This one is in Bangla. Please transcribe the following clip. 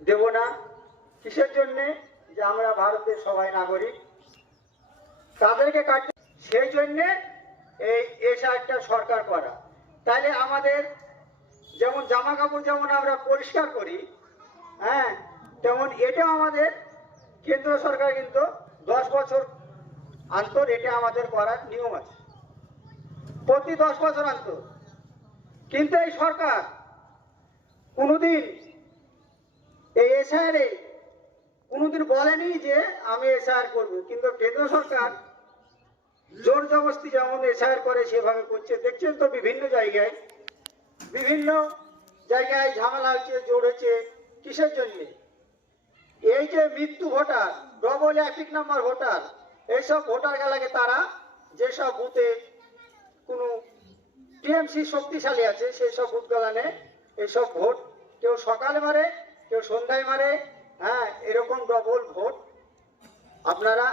দেব না। কিসের জন্যে? যে আমরা ভারতের সবাই নাগরিক, তাদেরকে কাটতে, সেই জন্যে এই এসআইটা সরকার করা। তাইলে আমাদের যেমন জামা কাপড় যেমন আমরা পরিষ্কার করি, হ্যাঁ, তেমন এটাও আমাদের কেন্দ্র সরকার কিন্তু 10 বছর অন্তর এটা আমাদের করার নিয়ম আছে, প্রতি 10 বছর অন্তর। কিন্তু এই সরকার কোনোদিন এই এসআইআরে কোনোদিন বলেনি যে আমি এসআইআর করব, কিন্তু কেন্দ্র সরকার জোর জবরদস্তি যেমন এসআইআর করে সেভাবে করছে। দেখছেন তো বিভিন্ন জায়গায় ঝামেলা হচ্ছে, জোর হচ্ছে। কিসের জন্য? এই যে মৃত্যু voter, double epic number voter, এইসব ভোটার গেলাকে তারা যেসব বুথে কোনো টিএমসি শক্তিশালী আছে সেই সব বুথ গেলানে এইসব ভোট কেউ সকালে মারে, কেউ সন্ধ্যায় মারে, হ্যাঁ, এরকম ডবল ভোট আপনারা